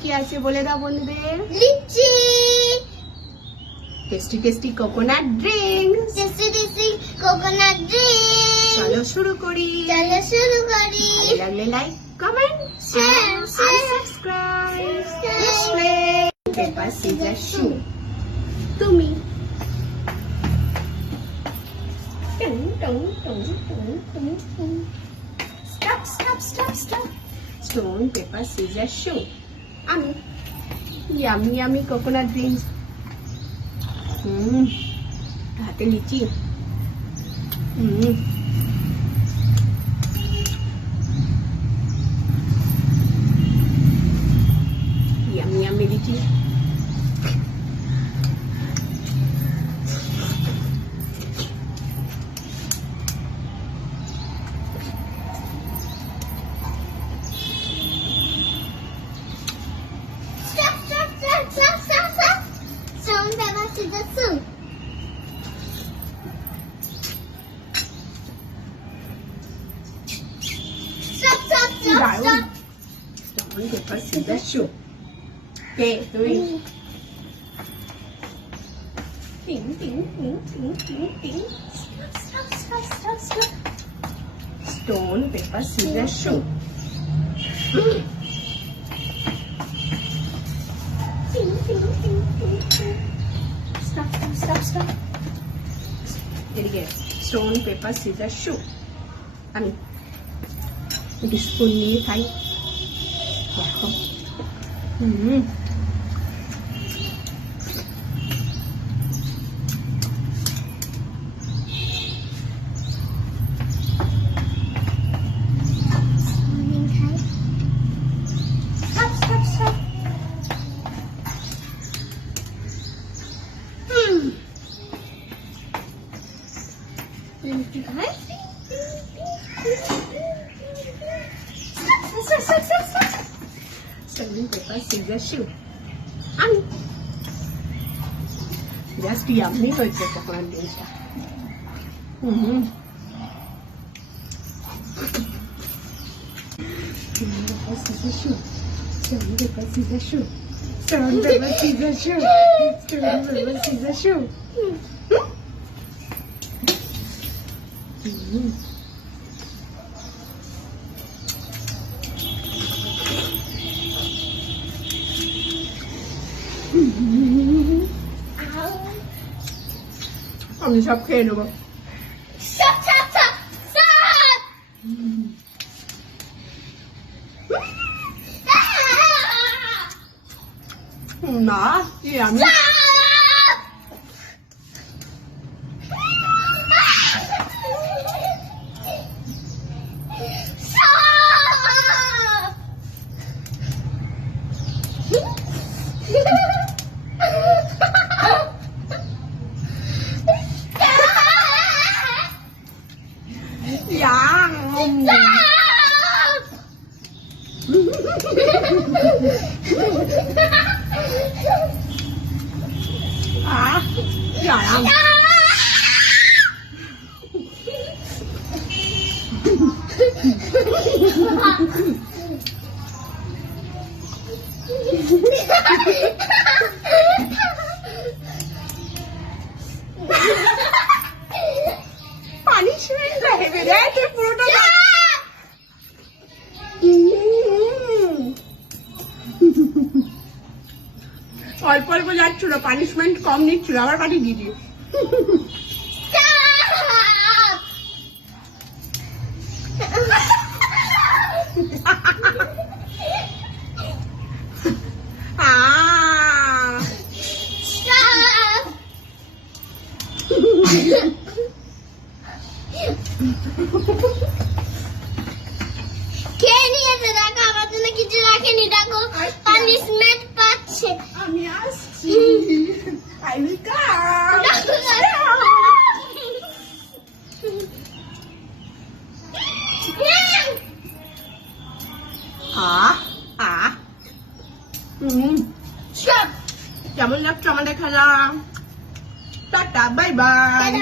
কি আছে বলে দাও বন্ধুদের। লিচি, tasty tasty coconut drink. Tasty tasty coconut drink. চলো শুরু করি। চলো শুরু করি। ভালো লাগলে লাইক, কমেন্ট, শেয়ার, আর subscribe. Let's play paper scissors shoe. তুমি টং টং টং টং টং টং। Stop, stop, stop, stop. Stone, paper, scissors, shoe. আমি ইয়ামি ইয়ামি কোকোনাট ড্রিঙ্কস। হাতে লিচি। ইয়ামি ইয়ামি লিচি। Stop, stop, stop, stop, stop, stop. Stone, paper, scissors, shoe. Stop, stop, stop, দারুণ। stop. Stone, paper, scissors, shoe. কে তুই? টিং টিং টিং টিং টিং টিং। Stop, stop, stop, stop. Stone, paper, scissors, shoe. Ting, ting, ting, ting, ting. Stop, stop, stop, stop. এদিকে stone paper scissor শু। আমি একটু স্পুন নিয়ে খাই। দেখো Stop, stop, stop. Stone, paper, scissors, shoe. আমি জাস্ট ইয়াম্মি হয়েছে কোকোনাট ড্রিঙ্কসটা। Stone, paper, scissors, shoe. Stone, paper, scissors, shoe. Stone, paper, scissors, shoe. আমি সব খেয়ে নেবো। Stop, stop, stop, stop. না কি আমিยังยังপানিশমেন্ট দেবে রে তুই পুরোটা অল্প অল্প যাচ্ছিল, পানিশমেন্ট কম নিচ্ছিল, আবার পাঠিয়ে দিয়েছি। কে নিয়েছে দেখো, আমার জন্য কিছু রাখেনি, দেখো পানিশমেন্ট পাচ্ছে। আমি আসছি, I will come. কেমন লাগছে আমাদের খেলা? Tata, bye bye.